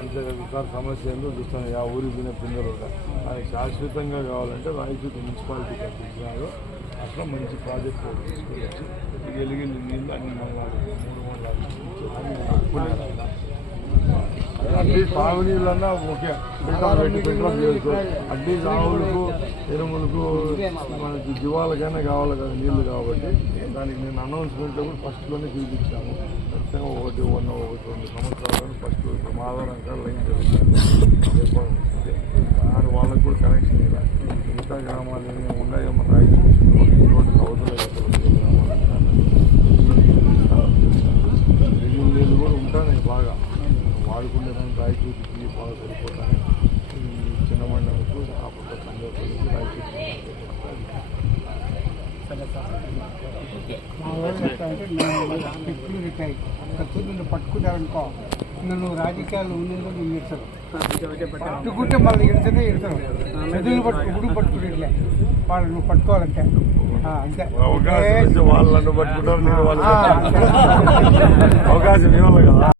అంతే సార్ సమస్య ఏందో చూస్తాను. ఆ ఊరికి తినే పిందెలు అది శాశ్వతంగా కావాలంటే రాయచూటి మున్సిపాలిటీ కట్టించినారు అట్లా మంచి ప్రాజెక్ట్ ఇది వెలిగిన నీళ్ళు అన్ని మూడు అట్లీస్ట్ తాగునీళ్ళన్నా ఓకే. ఫిల్టర్ పెట్టి ఫిల్టర్ చేసుకో అట్లీస్ట్ ఆవులకు ఎరువులకు మనకి జీవాలకైనా కావాలి కదా నీళ్ళు కాబట్టి దానికి నేను అనౌన్స్మెంట్ కూడా ఫస్ట్లోనే చూపించాము ఖచ్చితంగా ఒకటి వన్ ఒకటి రెండు సంవత్సరాలను ఫస్ట్ మా ఆధారం కార్డు లైన్ జరుగుతుంది ఆడ వాళ్ళకు కూడా కనెక్షన్ ఇలా మిగతా గ్రామాలు ఏమైనా ఉన్నాయో మన రైతు రోడ్డు అవతల రిజిల్ నీళ్ళు కూడా ఉంటాయి బాగా వాడుకునే దానికి రాయచూటికి బాగా సరిపోతాయి ఈ చిన్న మండలకు ఆ పక్క సందర్భంలో రాయచూటి మా వాళ్ళు చెప్తారంటే నేను ఎప్పుడు రిటైర్ ఖర్చు నిన్ను పట్టుకున్నారనుకో నన్ను రాజకీయాలు ఉన్నందుకు ఇడతారు పట్టుకుంటే మళ్ళీ ఇడతనే ఇడతారు చదువులు పట్టు ఇప్పుడు పట్టుకునేట్లే. వాళ్ళు నువ్వు పట్టుకోవాలంటే. ఆ, అంతే. అవకాశం ఇస్తే వాళ్ళు నన్ను పట్టుకుంటారు. అవకాశం ఇవ్వాలి కదా.